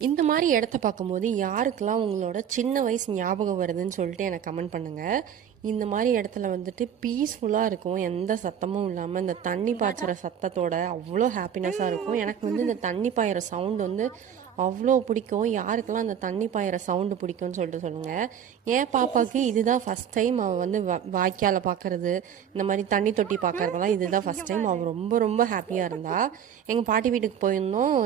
இந்த மாதிரி இடத்த பார்க்கும்போது யாருக்கெல்லாம் உங்களோட சின்ன வயசு ஞாபகம் வருதுன்னு சொல்லிட்டு எனக்கு கமெண்ட் பண்ணுங்கள். இந்த மாதிரி இடத்துல வந்துட்டு பீஸ்ஃபுல்லாக இருக்கும், எந்த சத்தமும் இல்லாமல் இந்த தண்ணி பாய்ச்சுற சத்தத்தோட அவ்வளோ ஹாப்பினஸ்ஸாக இருக்கும். எனக்கு வந்து இந்த தண்ணி பாயிற சவுண்டு வந்து அவ்வளோ பிடிக்கும். யாருக்கெல்லாம் அந்த தண்ணி பாயிற சவுண்டு பிடிக்கும்னு சொல்லிட்டு சொல்லுங்கள். என் பாப்பாவுக்கு இதுதான் ஃபஸ்ட் டைம் அவள் வந்து வாய்க்காலை பார்க்குறது, இந்த மாதிரி தண்ணி தொட்டி பார்க்குறதெல்லாம் இதுதான் ஃபஸ்ட் டைம். அவள் ரொம்ப ரொம்ப ஹாப்பியாக இருந்தா. எங்கள் பாட்டி வீட்டுக்கு போயிருந்தோம்.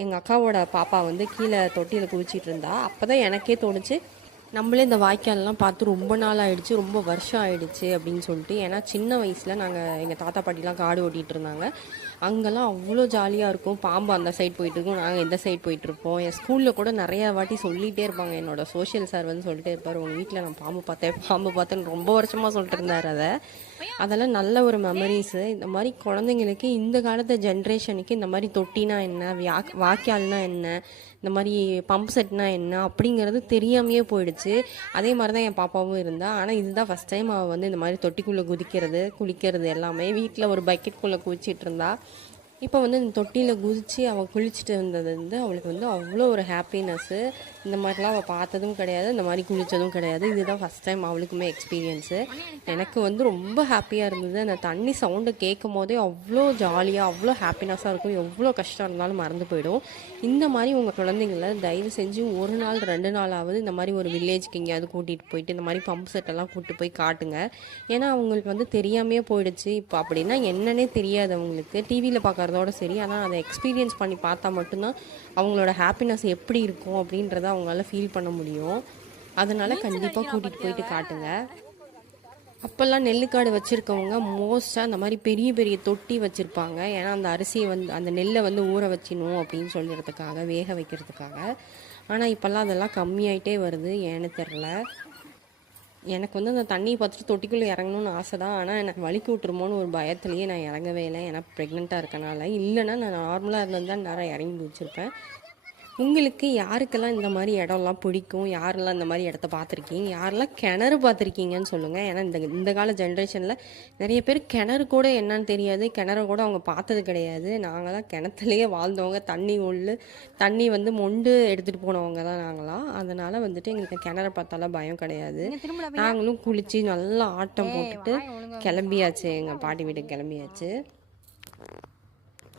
எங்கள் அக்காவோட பாப்பா வந்து கீழே தொட்டியில் குளிச்சிட்டு இருந்தா. அப்போ தான் எனக்கே தோணுச்சு, நம்மளே இந்த வாய்க்காலெலாம் பார்த்து ரொம்ப நாள் ஆகிடுச்சு, ரொம்ப வருஷம் ஆகிடுச்சு அப்படின்னு சொல்லிட்டு. ஏன்னா சின்ன வயசில் நாங்கள் எங்கள் தாத்தா பாட்டிலாம் காடு ஓட்டிகிட்டு இருந்தாங்க. அங்கெல்லாம் அவ்வளோ ஜாலியாக இருக்கும். பாம்பு அந்த சைட் போயிட்டுருக்கோம், நாங்கள் இந்த சைட் போயிட்டுருப்போம். என் ஸ்கூலில் கூட நிறையா வாட்டி சொல்லிகிட்டே இருப்பாங்க. என்னோடய சோஷியல் சார் வந்து சொல்லிட்டே இருப்பார், உங்கள் வீட்டில் நான் பாம்பு பார்த்தேன்னு ரொம்ப வருஷமாக சொல்லிட்டு இருந்தார். அதெல்லாம் நல்ல ஒரு மெமரிஸு. இந்த மாதிரி குழந்தைங்களுக்கு இந்த காலத்து ஜென்ரேஷனுக்கு இந்த மாதிரி தொட்டினா என்ன, வாய்க்கால்னா என்ன, இந்த மாதிரி பம்ப் செட்னா என்ன அப்படிங்கிறது தெரியாமையே போயிடுச்சு. அதே மாதிரி தான் என் பாப்பாவும் இருந்தா. ஆனால் இதுதான் ஃபஸ்ட் டைம் அவள் வந்து இந்த மாதிரி தொட்டிக்குள்ளே குதிக்கிறது, குளிக்கிறது எல்லாமே. வீட்டில் ஒரு பக்கெட்குள்ளே குளிச்சிட்டு இருந்தா. இப்போ வந்து இந்த தொட்டியில் குதித்து அவள் குளிச்சுட்டு இருந்தது வந்து அவளுக்கு வந்து அவ்வளோ ஒரு ஹாப்பினஸ்ஸு. இந்த மாதிரிலாம் அவள் பார்த்ததும் கிடையாது, இந்த மாதிரி குளித்ததும் கிடையாது. இதுதான் ஃபஸ்ட் டைம் அவளுக்குமே எக்ஸ்பீரியன்ஸு. எனக்கு வந்து ரொம்ப ஹாப்பியாக இருந்தது. அந்த தண்ணி சவுண்டை கேட்கும் போதே அவ்வளோ ஜாலியாக, அவ்வளோ ஹாப்பினஸ்ஸாக இருக்கும். எவ்வளோ கஷ்டம் இருந்தாலும் மறந்து போயிடும். இந்த மாதிரி உங்கள் குழந்தைங்கள தயவு செஞ்சு ஒரு நாள் 2 நாளாவது இந்த மாதிரி ஒரு வில்லேஜுக்கு எங்கேயாவது கூட்டிகிட்டு போயிட்டு இந்த மாதிரி பம்ப் செட்டெல்லாம் கூப்பிட்டு போய் காட்டுங்க. ஏன்னா அவங்களுக்கு வந்து தெரியாமையே போயிடுச்சு. இப்போ அப்படின்னா என்னன்னே தெரியாது அவங்களுக்கு, டிவியில் பார்க்குறதோட சரி. ஆனால் அதை எக்ஸ்பீரியன்ஸ் பண்ணி பார்த்தா மட்டும்தான் அவங்களோட ஹாப்பினஸ் எப்படி இருக்கும் அப்படின்றத அவங்களால ஃபீல் பண்ண முடியும். அதனால் கண்டிப்பாக கூட்டிகிட்டு போயிட்டு காட்டுங்க. அப்போல்லாம் நெல்லுக்காடு வச்சுருக்கவங்க மோஸ்ட்டாக அந்த மாதிரி பெரிய பெரிய தொட்டி வச்சுருப்பாங்க. ஏன்னா அந்த அரிசியை வந்து அந்த நெல்லை வந்து ஊற வச்சிடணும் அப்படின்னு சொல்லிடுறதுக்காக, வேக வைக்கிறதுக்காக. ஆனால் இப்போல்லாம் அதெல்லாம் கம்மியாயிட்டே வருது, ஏன்னு தெரில. எனக்கு வந்து அந்த தண்ணியை பார்த்துட்டு தொட்டிக்குள்ளே இறங்கணும்னு ஆசை தான். ஆனால் எனக்கு வலிக்கு விட்டுருமோன்னு ஒரு பயத்துலேயே நான் இறங்கவே இல்லை, ஏன்னா ப்ரெக்னெண்ட்டாக இருக்கனால. இல்லைன்னா நான் நார்மலாக இருந்தால் நேரம் இறங்கி வச்சுருப்பேன். உங்களுக்கு யாருக்கெல்லாம் இந்த மாதிரி இடம்லாம் பிடிக்கும், யாரெல்லாம் இந்த மாதிரி இடத்த பார்த்துருக்கீங்க, யாரெல்லாம் கிணறு பார்த்துருக்கீங்கன்னு சொல்லுங்கள். ஏன்னா இந்த கால ஜென்ரேஷனில் நிறைய பேர் கிணறு கூட என்னன்னு தெரியாது, கிணறு கூட அவங்க பார்த்தது கிடையாது. நாங்களாம் கிணத்துலேயே வாழ்ந்தவங்க, தண்ணி வந்து மொண்டு எடுத்துகிட்டு போனவங்க தான் நாங்களாம். அதனால் வந்துட்டு எங்களுக்கு கிணற பார்த்தாலாம் பயம் கிடையாது. நாங்களும் குளித்து நல்லா ஆட்டம் போட்டுட்டு கிளம்பியாச்சு, எங்கள் பாட்டி வீட்டுக்கு கிளம்பியாச்சு.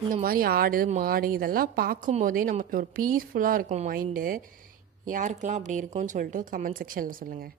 இந்த மாதிரி ஆடு மாடு இதெல்லாம் பார்க்கும்போதே நமக்கு ஒரு பீஸ்ஃபுல்லாக இருக்கும் மைண்டு. யாருக்கெல்லாம் அப்படி இருக்கும்னு சொல்லிட்டு கமெண்ட் செக்ஷனில் சொல்லுங்கள்.